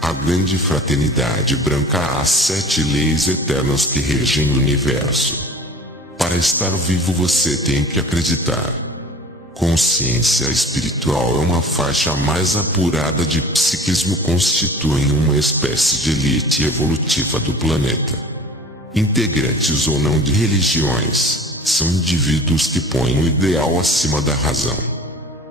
A grande fraternidade branca, as 7 leis eternas que regem o universo. Para estar vivo você tem que acreditar. Consciência espiritual é uma faixa mais apurada de psiquismo, constituem uma espécie de elite evolutiva do planeta. Integrantes ou não de religiões, são indivíduos que põem o ideal acima da razão.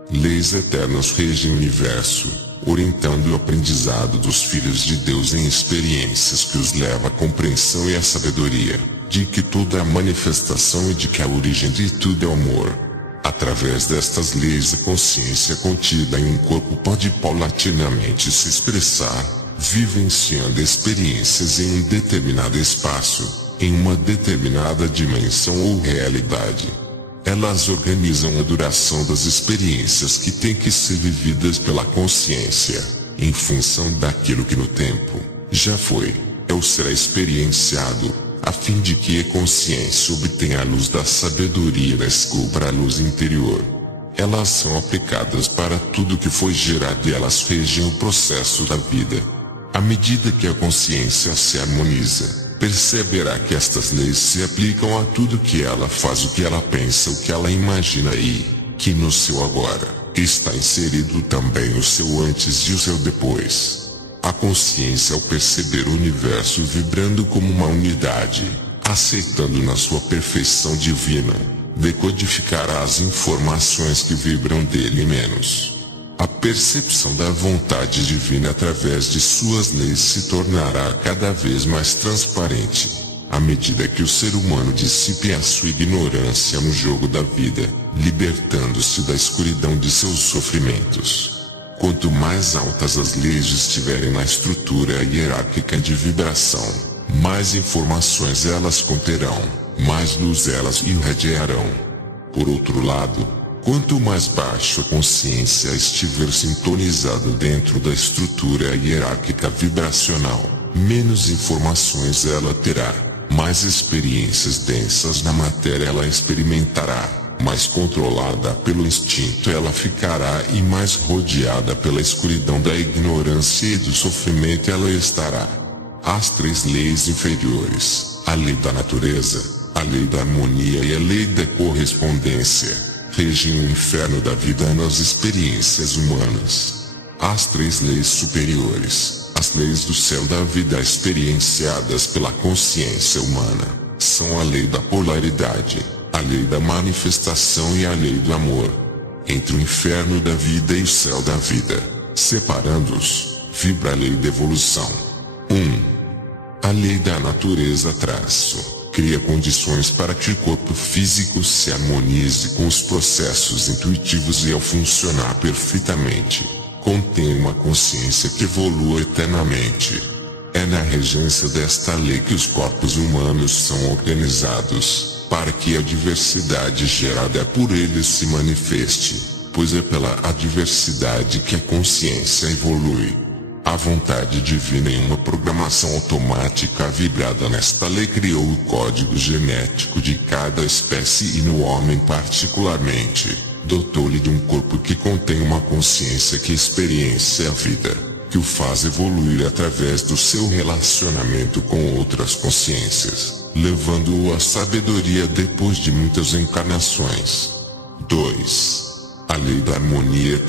Leis eternas regem o universo, orientando o aprendizado dos filhos de Deus em experiências que os leva à compreensão e à sabedoria, de que tudo é manifestação e de que a origem de tudo é o amor. Através destas leis, a consciência contida em um corpo pode paulatinamente se expressar, vivenciando experiências em um determinado espaço, em uma determinada dimensão ou realidade. Elas organizam a duração das experiências que têm que ser vividas pela consciência, em função daquilo que no tempo já foi, ou será experienciado, a fim de que a consciência obtenha a luz da sabedoria e descubra a luz interior. Elas são aplicadas para tudo que foi gerado e elas regem o processo da vida. À medida que a consciência se harmoniza, perceberá que estas leis se aplicam a tudo que ela faz, o que ela pensa, o que ela imagina e que no seu agora está inserido também o seu antes e o seu depois. A consciência, ao perceber o universo vibrando como uma unidade, aceitando na sua perfeição divina, decodificará as informações que vibram dele menos. A percepção da vontade divina através de suas leis se tornará cada vez mais transparente, à medida que o ser humano dissipe a sua ignorância no jogo da vida, libertando-se da escuridão de seus sofrimentos. Quanto mais altas as leis estiverem na estrutura hierárquica de vibração, mais informações elas conterão, mais luz elas irradiarão. Por outro lado, quanto mais baixo a consciência estiver sintonizada dentro da estrutura hierárquica vibracional, menos informações ela terá, mais experiências densas na matéria ela experimentará, mais controlada pelo instinto ela ficará e mais rodeada pela escuridão da ignorância e do sofrimento ela estará. As 3 leis inferiores, a lei da natureza, a lei da harmonia e a lei da correspondência, regem o inferno da vida nas experiências humanas. As 3 leis superiores, as leis do céu da vida experienciadas pela consciência humana, são a lei da polaridade, a lei da manifestação e a lei do amor. Entre o inferno da vida e o céu da vida, separando-os, vibra a lei da evolução. 1. A lei da natureza cria condições para que o corpo físico se harmonize com os processos intuitivos e ao funcionar perfeitamente, contém uma consciência que evolua eternamente. É na regência desta lei que os corpos humanos são organizados, para que a diversidade gerada por eles se manifeste, pois é pela adversidade que a consciência evolui. A vontade divina em uma programação automática vibrada nesta lei criou o código genético de cada espécie e no homem particularmente, dotou-lhe de um corpo que contém uma consciência que experiencia a vida, que o faz evoluir através do seu relacionamento com outras consciências, levando-o à sabedoria depois de muitas encarnações. 2. A lei da harmonia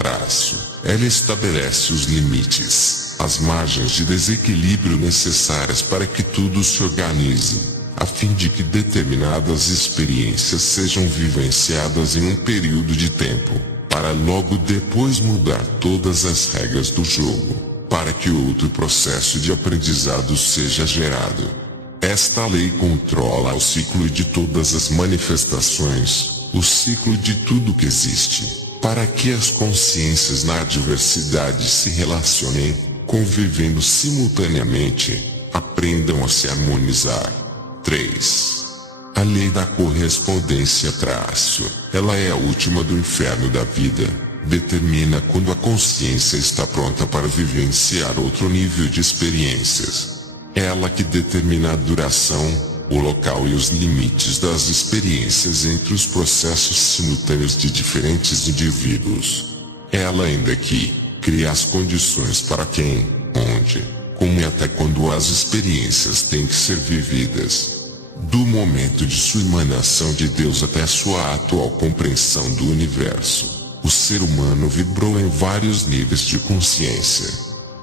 ela estabelece os limites, as margens de desequilíbrio necessárias para que tudo se organize, a fim de que determinadas experiências sejam vivenciadas em um período de tempo, para logo depois mudar todas as regras do jogo, para que outro processo de aprendizado seja gerado. Esta lei controla o ciclo de todas as manifestações, o ciclo de tudo que existe, para que as consciências na adversidade se relacionem, convivendo simultaneamente, aprendam a se harmonizar. 3. A lei da correspondência ela é a última do inferno da vida, determina quando a consciência está pronta para vivenciar outro nível de experiências. Ela que determina a duração, o local e os limites das experiências entre os processos simultâneos de diferentes indivíduos. Ela ainda que cria as condições para quem, onde, como e até quando as experiências têm que ser vividas. Do momento de sua emanação de Deus até sua atual compreensão do universo, o ser humano vibrou em vários níveis de consciência.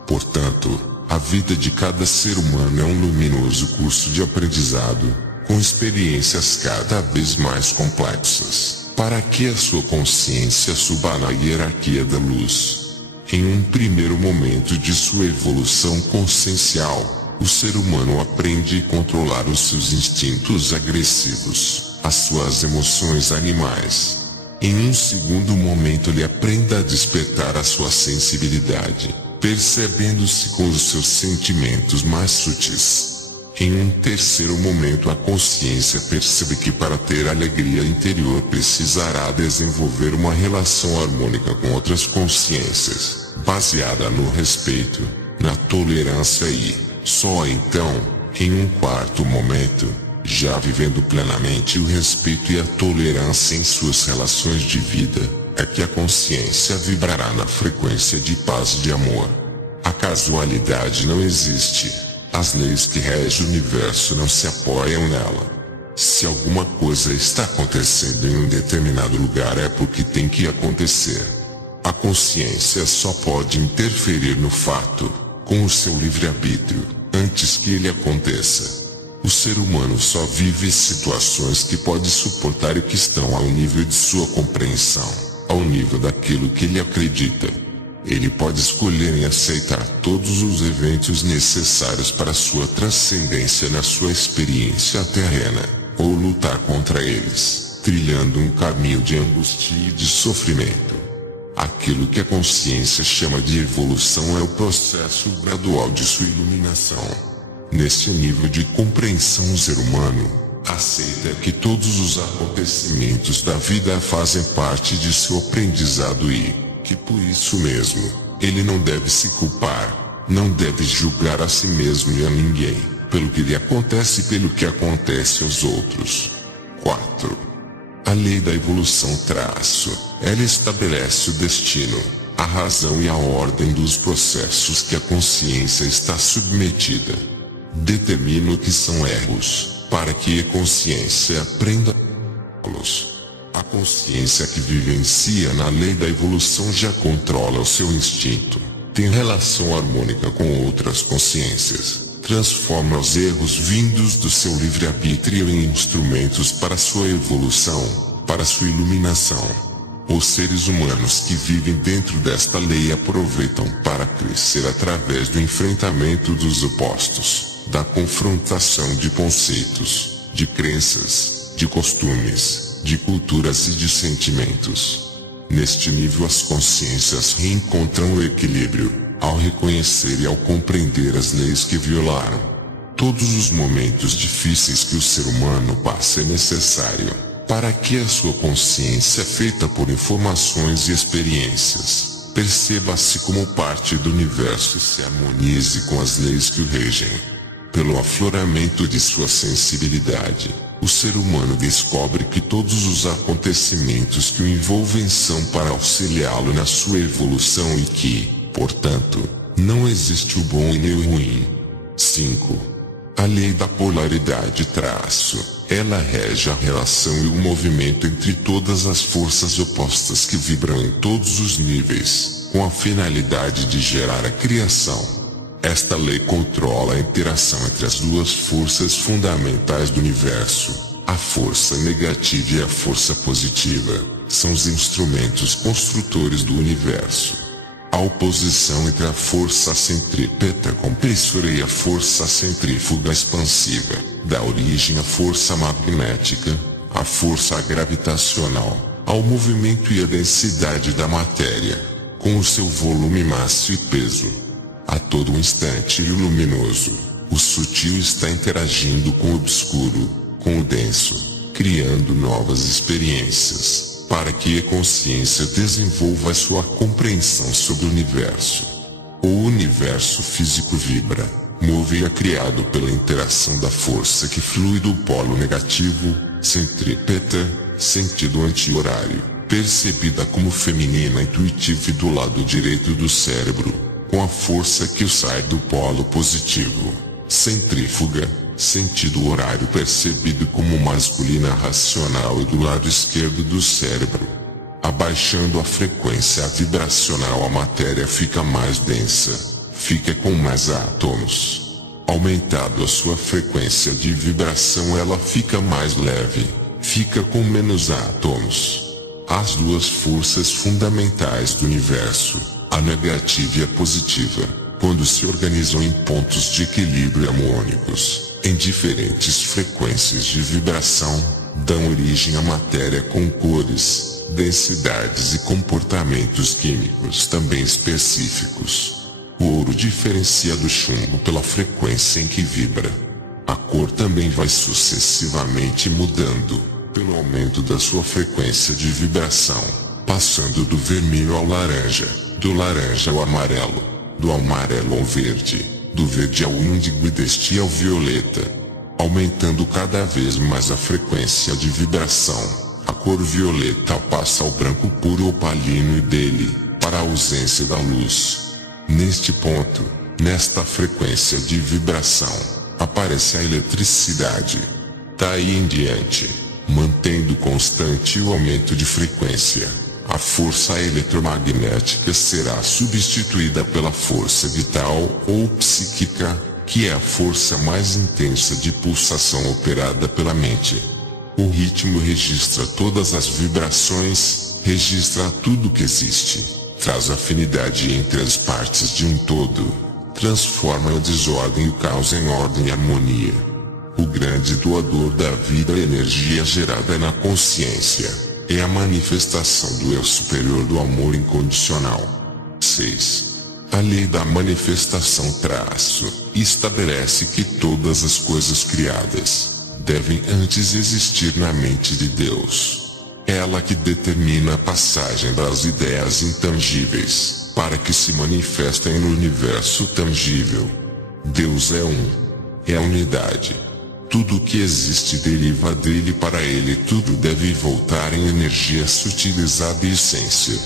Portanto, a vida de cada ser humano é um luminoso curso de aprendizado, com experiências cada vez mais complexas, para que a sua consciência suba na hierarquia da luz. Em um primeiro momento de sua evolução consciencial, o ser humano aprende a controlar os seus instintos agressivos, as suas emoções animais. Em um segundo momento ele aprende a despertar a sua sensibilidade, percebendo-se com os seus sentimentos mais sutis. Em um terceiro momento a consciência percebe que para ter alegria interior precisará desenvolver uma relação harmônica com outras consciências, baseada no respeito, na tolerância e, só então, em um quarto momento, já vivendo plenamente o respeito e a tolerância em suas relações de vida, é que a consciência vibrará na frequência de paz e de amor. A casualidade não existe. As leis que regem o universo não se apoiam nela. Se alguma coisa está acontecendo em um determinado lugar é porque tem que acontecer. A consciência só pode interferir no fato, com o seu livre-arbítrio, antes que ele aconteça. O ser humano só vive situações que pode suportar e que estão ao nível de sua compreensão, ao nível daquilo que ele acredita. Ele pode escolher em aceitar todos os eventos necessários para sua transcendência na sua experiência terrena, ou lutar contra eles, trilhando um caminho de angústia e de sofrimento. Aquilo que a consciência chama de evolução é o processo gradual de sua iluminação. Neste nível de compreensão o ser humano aceita que todos os acontecimentos da vida fazem parte de seu aprendizado e que por isso mesmo, ele não deve se culpar, não deve julgar a si mesmo e a ninguém, pelo que lhe acontece e pelo que acontece aos outros. 4. A lei da evolução ela estabelece o destino, a razão e a ordem dos processos que a consciência está submetida. Determina o que são erros, para que a consciência aprenda a A consciência que vivencia na lei da evolução já controla o seu instinto, tem relação harmônica com outras consciências, transforma os erros vindos do seu livre-arbítrio em instrumentos para sua evolução, para sua iluminação. Os seres humanos que vivem dentro desta lei aproveitam para crescer através do enfrentamento dos opostos, da confrontação de conceitos, de crenças, de costumes, de culturas e de sentimentos. Neste nível as consciências reencontram o equilíbrio, ao reconhecer e ao compreender as leis que violaram. Todos os momentos difíceis que o ser humano passa é necessário, para que a sua consciência feita por informações e experiências, perceba-se como parte do universo e se harmonize com as leis que o regem. Pelo afloramento de sua sensibilidade, o ser humano descobre que todos os acontecimentos que o envolvem são para auxiliá-lo na sua evolução e que, portanto, não existe o bom e nem o ruim. 5. A lei da polaridade ela rege a relação e o movimento entre todas as forças opostas que vibram em todos os níveis, com a finalidade de gerar a criação. Esta lei controla a interação entre as duas forças fundamentais do universo. A força negativa e a força positiva são os instrumentos construtores do universo. A oposição entre a força centrípeta compressora e a força centrífuga expansiva dá origem à força magnética, à força gravitacional, ao movimento e à densidade da matéria, com o seu volume, massa e peso. A todo instante o luminoso, o sutil está interagindo com o obscuro, com o denso, criando novas experiências, para que a consciência desenvolva sua compreensão sobre o universo. O universo físico vibra, move e é criado pela interação da força que flui do polo negativo, centrípeta, sentido anti-horário, percebida como feminina intuitiva e do lado direito do cérebro, com a força que sai do polo positivo, centrífuga, sentido horário percebido como masculina racional e do lado esquerdo do cérebro. Abaixando a frequência vibracional, a matéria fica mais densa, fica com mais átomos. Aumentado a sua frequência de vibração, ela fica mais leve, fica com menos átomos. As duas forças fundamentais do universo, a negativa e a positiva, quando se organizam em pontos de equilíbrio harmônicos, em diferentes frequências de vibração, dão origem à matéria com cores, densidades e comportamentos químicos também específicos. O ouro diferencia do chumbo pela frequência em que vibra. A cor também vai sucessivamente mudando, pelo aumento da sua frequência de vibração, passando do vermelho ao laranja, do laranja ao amarelo, do amarelo ao verde, do verde ao índigo e deste ao violeta, aumentando cada vez mais a frequência de vibração. A cor violeta passa ao branco puro opalino e dele, para a ausência da luz. Neste ponto, nesta frequência de vibração, aparece a eletricidade. Daí em diante, mantendo constante o aumento de frequência, a força eletromagnética será substituída pela força vital ou psíquica, que é a força mais intensa de pulsação operada pela mente. O ritmo registra todas as vibrações, registra tudo que existe, traz afinidade entre as partes de um todo, transforma a desordem e o caos em ordem e harmonia. O grande doador da vida e energia gerada na consciência é a manifestação do eu superior do amor incondicional. 6. A lei da manifestação estabelece que todas as coisas criadas devem antes existir na mente de Deus. Ela que determina a passagem das ideias intangíveis, para que se manifestem no universo tangível. Deus é a unidade. Tudo o que existe deriva dele, para ele tudo deve voltar em energia sutilizada e essência.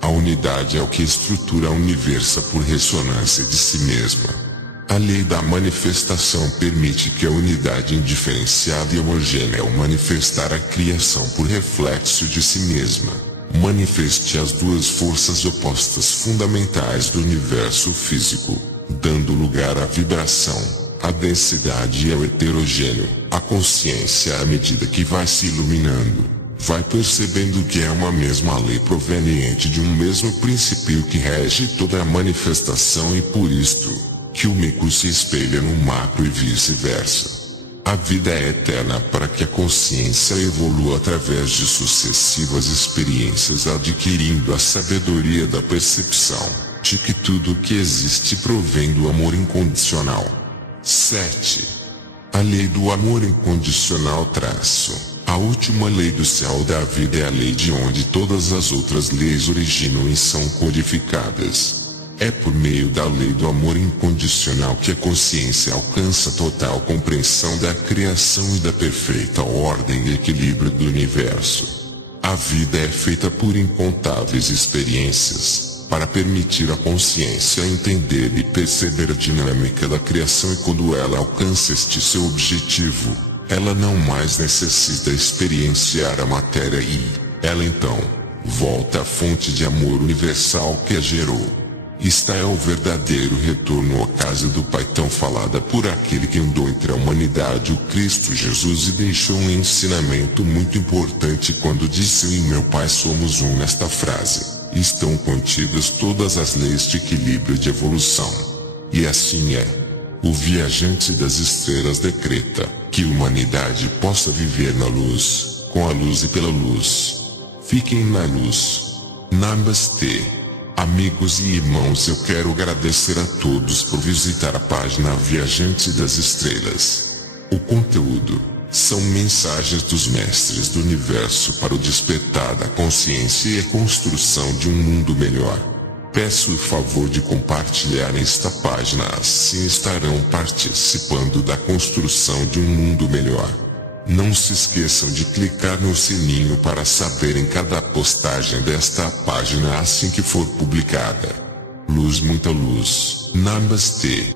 A unidade é o que estrutura o universo por ressonância de si mesma. A lei da manifestação permite que a unidade indiferenciada e homogênea, ao manifestar a criação por reflexo de si mesma, manifeste as duas forças opostas fundamentais do universo físico, dando lugar à vibração, à densidade e ao heterogêneo. A consciência, à medida que vai se iluminando, vai percebendo que é uma mesma lei proveniente de um mesmo princípio que rege toda a manifestação, e por isto que o micro se espelha no macro e vice-versa. A vida é eterna para que a consciência evolua através de sucessivas experiências, adquirindo a sabedoria da percepção de que tudo o que existe provém do amor incondicional. 7. A lei do amor incondicional a última lei do céu da vida é a lei de onde todas as outras leis originam e são codificadas. É por meio da lei do amor incondicional que a consciência alcança total compreensão da criação e da perfeita ordem e equilíbrio do universo. A vida é feita por incontáveis experiências, para permitir à consciência entender e perceber a dinâmica da criação, e quando ela alcança este seu objetivo, ela não mais necessita experienciar a matéria e ela então volta à fonte de amor universal que a gerou. Esta é o verdadeiro retorno à casa do Pai, tão falada por aquele que andou entre a humanidade, o Cristo Jesus, e deixou um ensinamento muito importante quando disse: "Eu e meu Pai somos um". Nesta frase estão contidas todas as leis de equilíbrio e de evolução. E assim é. O viajante das estrelas decreta que a humanidade possa viver na luz, com a luz e pela luz. Fiquem na luz. Namastê. Amigos e irmãos, eu quero agradecer a todos por visitar a página Viajante das Estrelas. O conteúdo são mensagens dos mestres do universo para o despertar da consciência e a construção de um mundo melhor. Peço o favor de compartilhar esta página, assim estarão participando da construção de um mundo melhor. Não se esqueçam de clicar no sininho para saberem cada postagem desta página assim que for publicada. Luz, muita luz. Namastê.